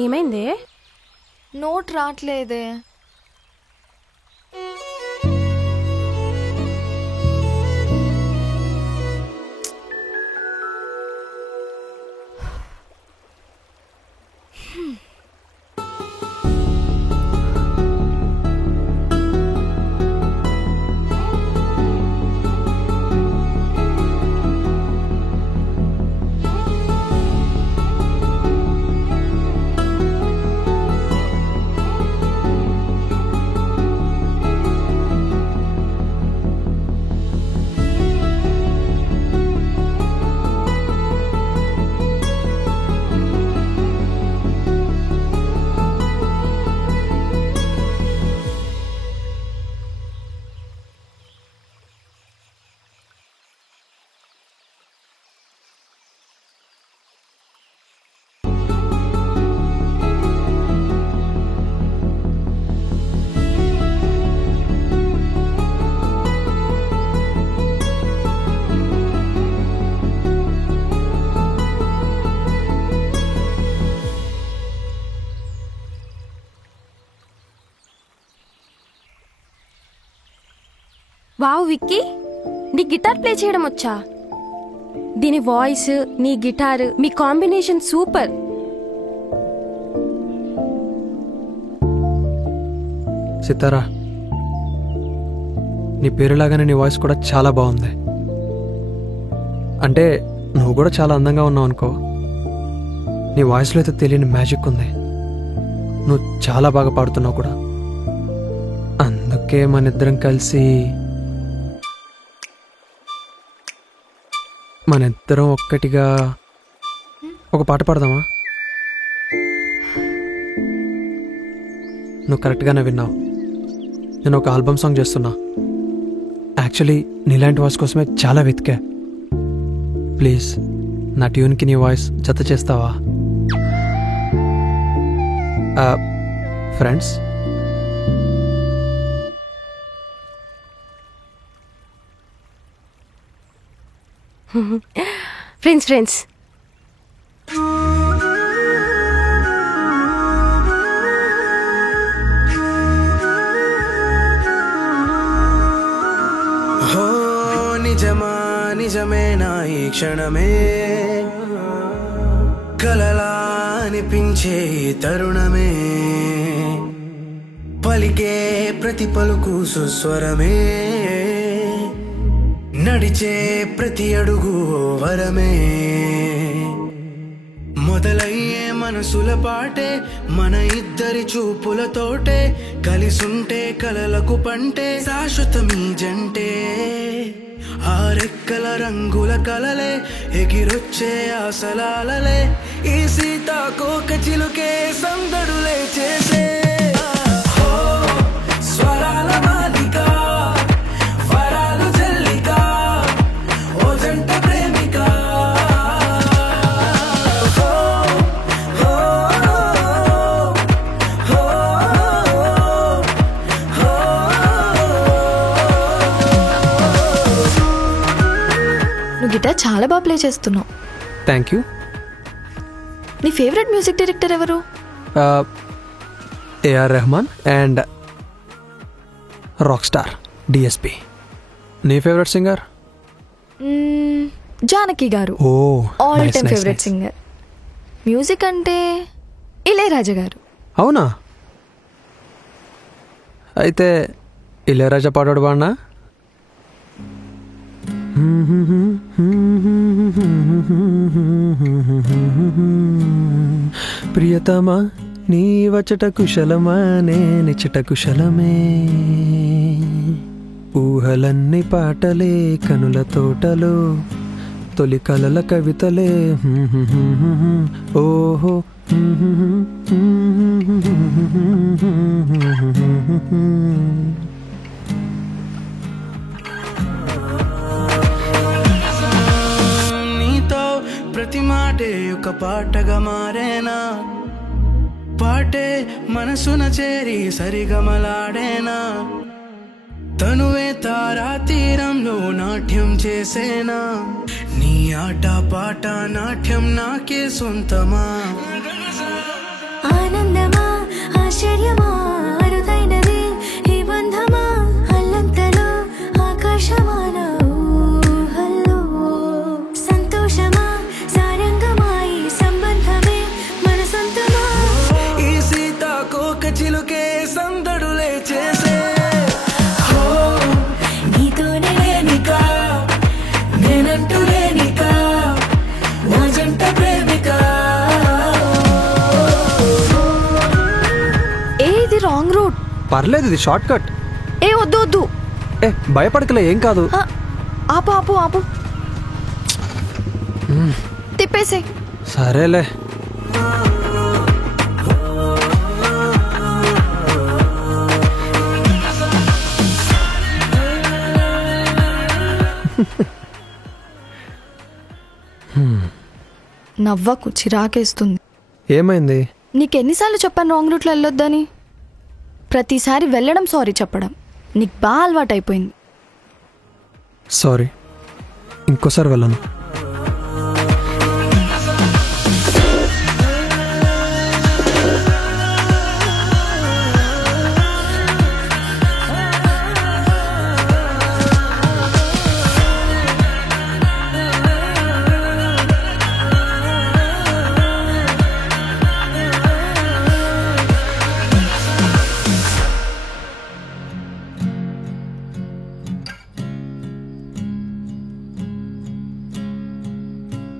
ఏమైందే? Note రావట్లేదే. Wow Vicky, నీ guitar play చేయడం వచ్చా? దీని వాయిస్, నీ గిటార్, మీ కాంబినేషన్ సూపర్. సితారా, నీ పేరులాగానే నీ వాయిస్ కూడా చాలా బాగుంది. అంటే నువ్వు కూడా చాలా అందంగా ఉన్నావు అనుకో. నీ వాయిస్లో అయితే తెలియని మ్యాజిక్ ఉంది. నువ్వు చాలా బాగా పాడుతున్నావు కూడా. అందుకే మన ఇద్దరం కలిసి ఒక్కటిగా ఒక పాట పాడదామా? నువ్వు కరెక్ట్గానే విన్నావు. నేను ఒక ఆల్బమ్ సాంగ్ చేస్తున్నా. యాక్చువల్లీ నీలాంటి వాయిస్ కోసమే చాలా వెతికా. ప్లీజ్ నా ట్యూన్కి నీ వాయిస్ జత చేస్తావా? ఫ్రెండ్స్, ఫ్రెండ్స్ నిజమా నిజమేనా ఈ క్షణమే, కలలా అనిపించే తరుణమే, పలికే ప్రతి పలుకు సుస్వరమే, నడిచే ప్రతి అడుగు వరమే, మొదలయ్యే మనసుల పాటే మన ఇద్దరి చూపులతోటే, కలిసుంటే కలలకు పంటే శాశ్వతమీ జంటే, ఆరెక్కల రంగుల కలలే ఎగిరొచ్చే ఆసలాలలే, ఈ సీతాకోక చిలుకే సందడులే చేసే స్వరాల మాలిక, వరాలు జల్లిక, ఓ జంట ప్రేమిక. నువ్వు గిటార్ చాలా బాగా ప్లే చేస్తున్నావు. Thank you. నీ ఫేవరెట్ మ్యూజిక్ డైరెక్టర్ ఎవరు? A R Rahman and rock star DSP. నీ ఫేవరెట్ సింగర్? జానకి గారు. ఓ, all time favourite singer. Music అంటే ఇళయరాజా గారు. అవునా? అయితే ఇళయరాజా పాడాడు బాగున్నా? ప్రియతమా నీ వచట కుశలమా, నేనిచట కుశలమే, ఊహలన్నీ పాటలే కనుల తోటలో, తొలి కలల కవితలే, ఓహో. నీతో ప్రతి మాటే ఒక పాటగా మారేనా, పాటే మనసున చేరి సరిగమలాడేనా, తనువే తారా తీరంలో నాట్యం చేసేనా, నీ ఆట పాట నాట్యం నాకే సొంతమా. చిలుకే సందడులే చేసే నీతోనే లేనికా నేనంటూ లేనికా నా జంట ప్రేమిక ఇది రాంగ్ రూట్. పర్లేదు, ఇది షార్ట్ కట్. వద్దు వద్దు. భయపడకలే, ఏం కాదు. ఆపు ఆపు ఆపు. తిప్పేసే. సరేలే. నవ్వకు, చిరాకేస్తుంది. ఏమైంది? నీకెన్నిసార్లు చెప్పాను రాంగ్ రూట్లో వెళ్ళొద్దని? ప్రతిసారి వెళ్ళడం సారీ చెప్పడం నీకు బాగా అలవాటైపోయింది. సారీ, ఇంకోసారి వెళ్ళను.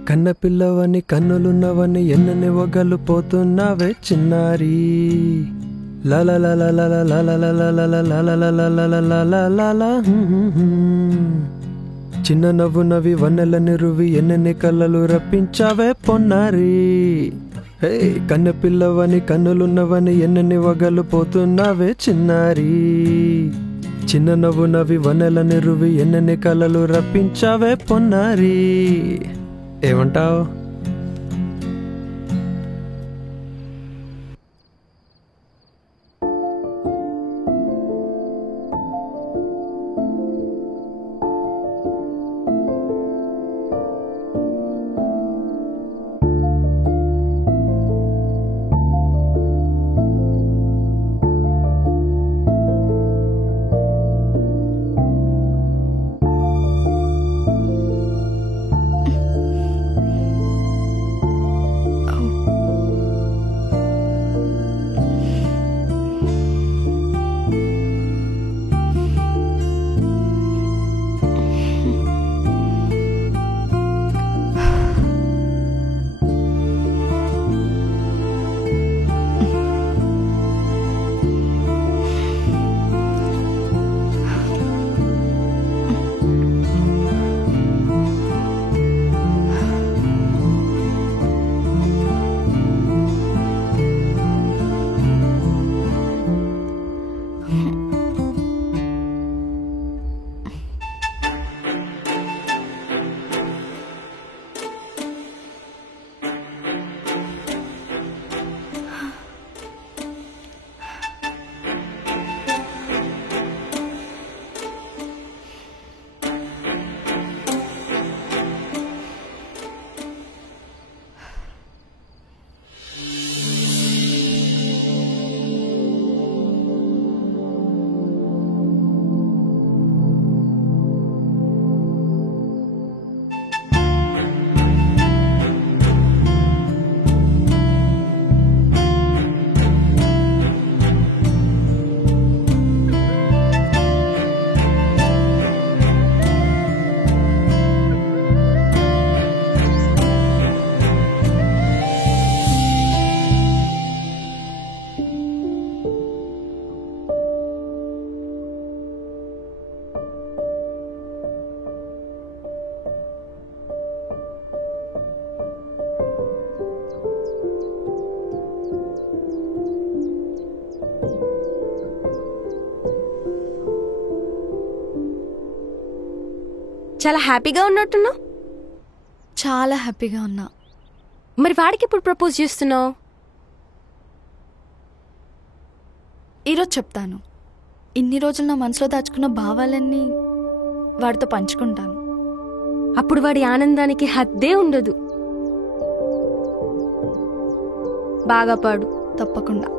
కన్న పిల్లవని కన్నులున్నవని ఎన్నని ఒగలు పోతున్నావే చిన్నారి. చిన్న నవ్వు నవ్వి వన్నెల నిరువి ఎన్నెన్ని కళ్ళలు రప్పించావే పొన్నారి. హే కన్న పిల్లవని కన్నులున్నవని ఎన్నెన్ని ఒగలు పోతున్నావే చిన్నారి. చిన్న నవ్వు నవ్వి వన్నెల నిరువి ఎన్నెన్ని కళ్ళలు రప్పించావే పొన్నారి. ఏమంటావు? చాలా హ్యాపీగా ఉన్నట్టున్నావు. చాలా హ్యాపీగా ఉన్నా. మరి వాడికి ఇప్పుడు ప్రపోజ్ చేస్తున్నావు? ఈరోజు చెప్తాను. ఇన్ని రోజులు నా మనసులో దాచుకున్న భావాలన్నీ వాడితో పంచుకుంటాను. అప్పుడు వాడి ఆనందానికి హద్దే ఉండదు. బాగా పాడు. తప్పకుండా.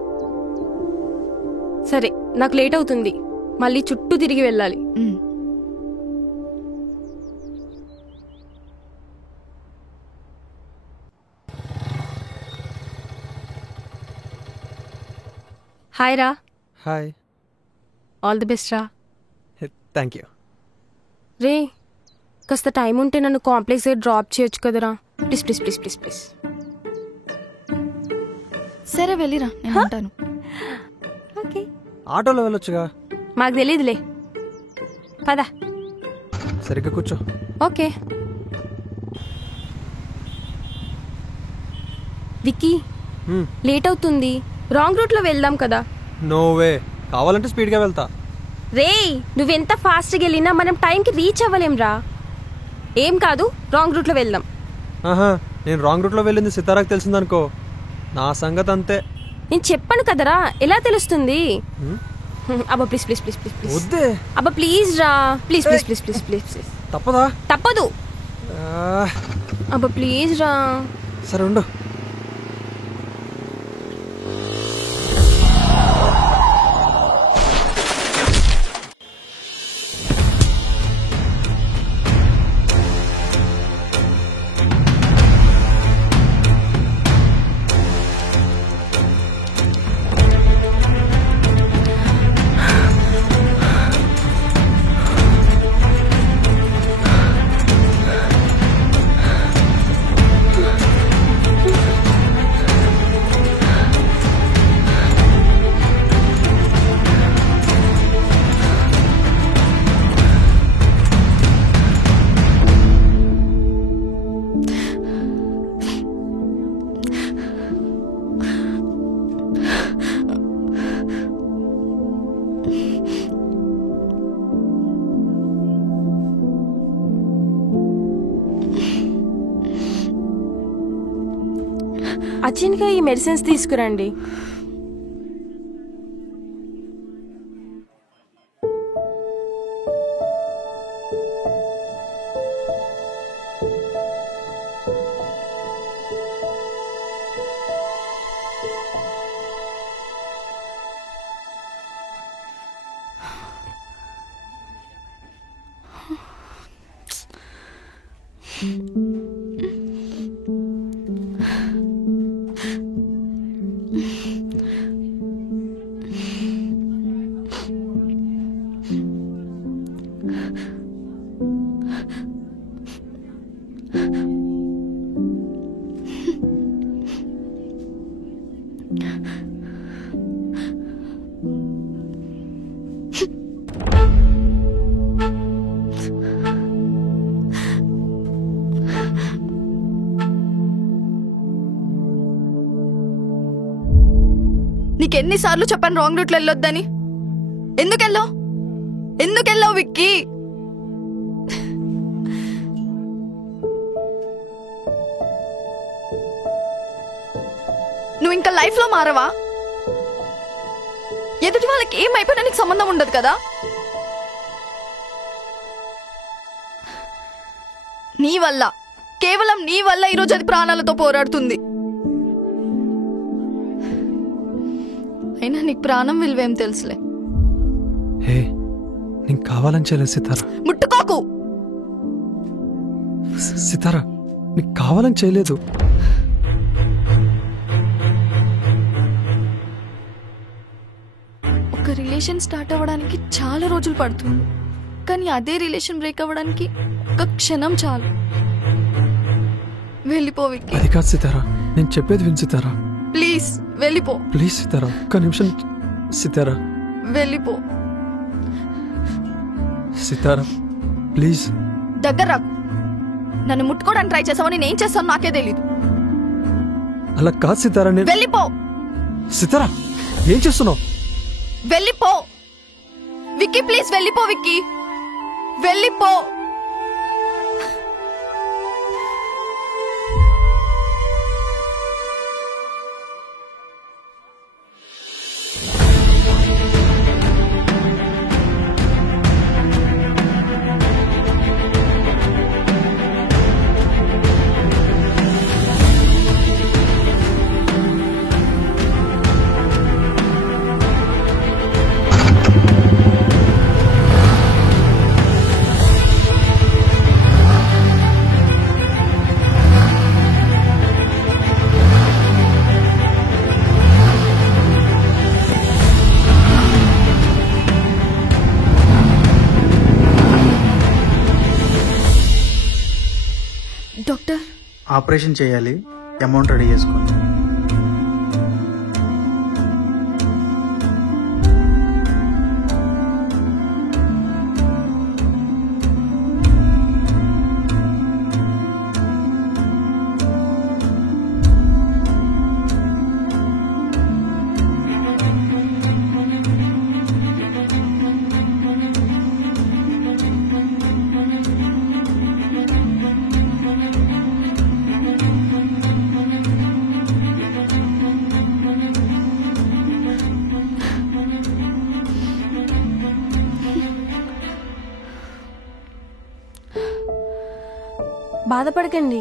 సరే, నాకు లేట్ అవుతుంది. మళ్ళీ చుట్టూ తిరిగి వెళ్ళాలి. హాయ్ రా. హాయ్. ఆల్ ది బెస్ట్ రా. Thank you. రే కాస్త టైం ఉంటే నన్ను కాంప్లెక్స్ డ్రాప్ చేయొచ్చు కదరా. Please please please please please. సరే వెళ్ళిరా, నేను ఉంటాను. ఓకే. ఆటోలో వెళ్ళొచ్చుగా. మాకు తెలీదులే, పద. సరిగ్గా కూర్చో. ఓకే. విక్కీ లేట్ అవుతుంది, రాంగ్ రూట్లో వెళ్దాం కదా. నో వే, కావాలంటే స్పీడ్గా వెళ్తా. రే నువ్వెంత ఫాస్ట్గా వెళ్ళినా మనం టైంకి రీచ్ అవ్వలేం రా. ఏం కాదు, రాంగ్ రూట్లో వెళ్దాం. ఆహా, నేను రాంగ్ రూట్లో వెళ్ళింది సితారాకు తెలిసిందనుకో, నా సంగతి అంతే. నేను చెప్పాను కదరా, ఎలా తెలుస్తుంది? అబ్బా please please please please please. వద్దే. అబ్బా ప్లీజ్ రా, please please please please please please. తప్పదా? తప్పదు. అబ్బా ప్లీజ్ రా. సరే ఉండు. అర్జెంట్గా ఈ మెడిసిన్స్ తీసుకురండి. నీకెన్నిసార్లు చెప్పాను రాంగ్ రూట్లో వెళ్ళొద్దని? ఎందుకెళ్ళావు? ఎందుకెళ్ళావు విక్కీ? నువ్వు ఇంకా లైఫ్ లో మారవా? ఎదుటి వాళ్ళకి ఏమైపోయినా నీకు సంబంధం ఉండదు కదా. నీ వల్ల, కేవలం నీ వల్ల ఈరోజు అది ప్రాణాలతో పోరాడుతుంది. అయినా నీకు ప్రాణం విలువేం తెలుసులే. హే, నీకు కావాలని చేయలేదు సితారా. ముట్టుకోకు. సితారా, నీకు కావాలని చేయలేదు. ఒక రిలేషన్ స్టార్ట్ అవ్వడానికి చాలా రోజులు పడుతుంది, కానీ అదే రిలేషన్ బ్రేక్ అవ్వడానికి ఒక క్షణం చాలు. వెళ్ళిపో విక్కీ. అది కాదు సితారా, నేను చెప్పేది విని సితారా. ప్లీజ్ వెళ్ళిపో. ప్లీజ్ సితారా, ఒక్క నిమిషం. సితారా వెళ్ళిపో. సితారా ప్లీజ్. దగ్గర రాకు. నన్ను ముట్టుకోవడానికి ట్రై చేసావని నేను చేస్తాను నాకే తెలీదు. అలా కాదు సితారా. నేను వెళ్ళిపో. సితారా ఏం చేస్తున్నావు? వెళ్ళిపో విక్కీ, ప్లీజ్ వెళ్ళిపో విక్కీ, వెళ్ళిపో. ఆపరేషన్ చేయాలి, అమౌంట్ రెడీ చేసుకోండి. బాధపడకండి.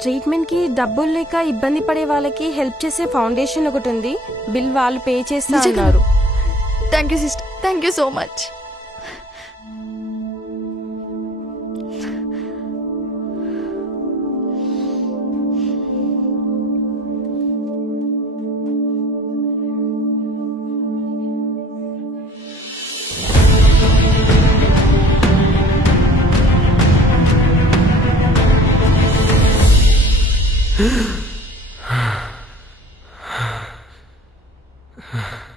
ట్రీట్మెంట్కి డబ్బులు లేక ఇబ్బంది పడే వాళ్ళకి హెల్ప్ చేసే ఫౌండేషన్ ఒకటి ఉంది. బిల్ వాళ్ళు పే చేస్తా అన్నారు. Thank you sister, thank you so much. Huh.